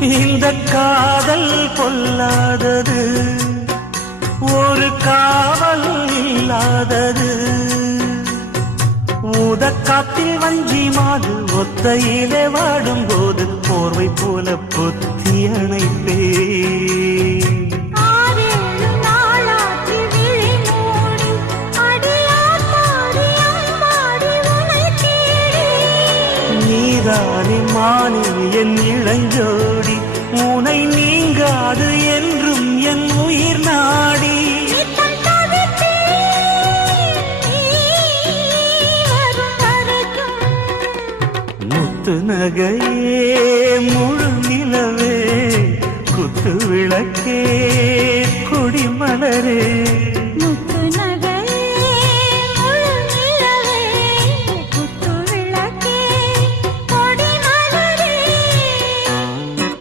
இந்த காதல் பொல்லாதது, ஒரு காவல் இல்லாதது. ஊதக்காத்தில் வஞ்சி மாது ஒத்தையிலே வாடும்போது போர்வை போல பொத்தி அணைப்பே. நீதானே மானே என் இளஞ்சோடி, உனை நீங்காது என்றும் என் உயிர் நாடி. முத்து நகையே முழு நிலவே, குத்து விளக்கே கொடிமலரே.